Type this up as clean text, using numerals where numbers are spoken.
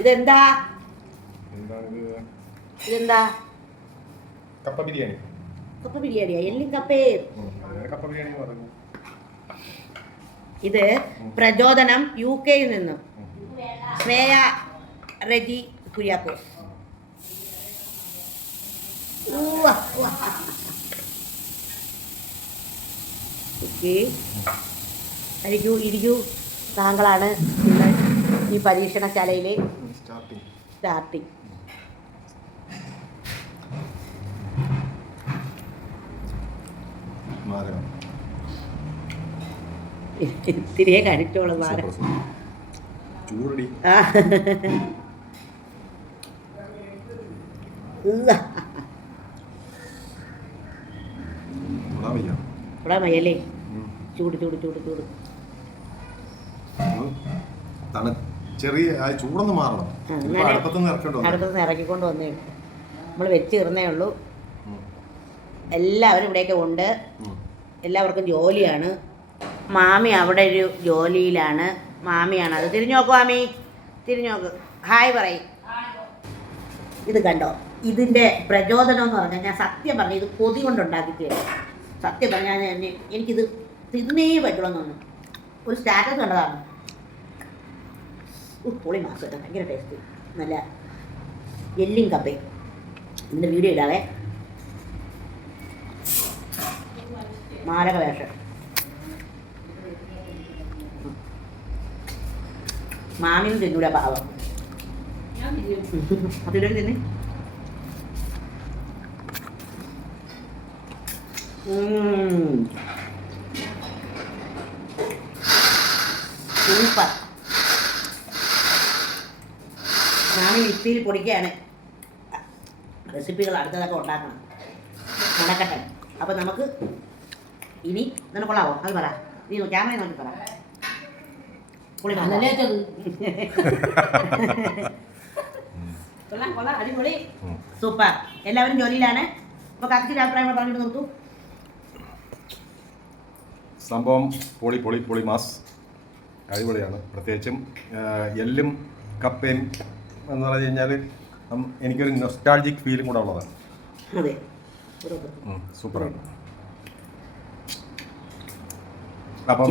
ഇതെന്താ? ഇതെന്താ? കപ്പ ബിരിയാണി. കപ്പ ബിരിയാണിയാ? എല്ലും കപ്പേ. കപ്പ ബിരിയാണി പറഞ്ഞു. ഇത് പ്രചോദനം UK നിന്നും ശ്രേയ റെജി കുര്യാക്കോസ്. ഓക്കെ, ഇരിക്കൂ. താങ്കളാണ് ഇന്ന് ഈ പരീക്ഷണശാലയിലെ സ്റ്റാർട്ടിങ്. ഇത്തിരിയെ കഴിച്ചോളും. ചൂടടി. മയ്യല്ലേ? ചൂട്. ചെറിയ ചൂടൊന്ന് മാറണം. അടുപ്പത്തുനിന്ന് ഇറക്കിക്കൊണ്ട് വന്നേ. നമ്മൾ വെച്ച് തീർന്നേ ഉള്ളൂ. എല്ലാവരും ഇവിടെയൊക്കെ ഉണ്ട്. എല്ലാവർക്കും ജോലിയാണ്. മാമി അവിടെ ഒരു ജോലിയിലാണ്. മാമിയാണ് അത്. തിരിഞ്ഞു നോക്കൂ മാമി, തിരിഞ്ഞു നോക്ക്. ഹായ് പറയും. ഇത് കണ്ടോ? ഇതിൻ്റെ പ്രചോദനം എന്ന് പറഞ്ഞാൽ, ഞാൻ സത്യം പറഞ്ഞു, ഇത് കൊതി കൊണ്ടുണ്ടാക്കിയത്. സത്യം പറഞ്ഞാൽ എനിക്കിത് തിന്നേ പറ്റുള്ളൂ. ഒരു സ്റ്റാറ്റസ് കണ്ടതാണ്. പൊളി മാസം കേട്ടോ, ഭയങ്കര ടേസ്റ്റ്. നല്ല എല്ലും കപ്പയും. ഇതിൻ്റെ വീഡിയോ ഇടാവേ. മാരക വേഷം. മാമിനും തിന്നൂല പാവം. അതിലൊരു തിന്നെ. സൂപ്പർ. മാമി മിക്സിയിൽ പൊടിക്കുകയാണ്. റെസിപ്പികൾ അടുത്തതൊക്കെ ഉണ്ടാക്കണം, നടക്കട്ടെ. അപ്പം നമുക്ക് ഇനി നിനക്ക് കൊള്ളാവോ? അത് പറ. നീ ക്യാമറ നോക്കി പറ. അടിപൊളി, സൂപ്പർ. എല്ലാവരും ജോലിയിലാണ്. അപ്പോൾ കാത്തിൻ്റെ അഭിപ്രായങ്ങൾ പറഞ്ഞിട്ട് നോക്കൂ. സംഭവം പൊളി മാസ്, അടിപൊളിയാണ്. പ്രത്യേകിച്ചും എല്ലും കപ്പയും എന്ന് പറഞ്ഞു കഴിഞ്ഞാൽ എനിക്കൊരു നൊസ്റ്റാൾജിക് ഫീലും കൂടെ ഉള്ളതാണ്. അതെ, സൂപ്പറാണ്. അപ്പം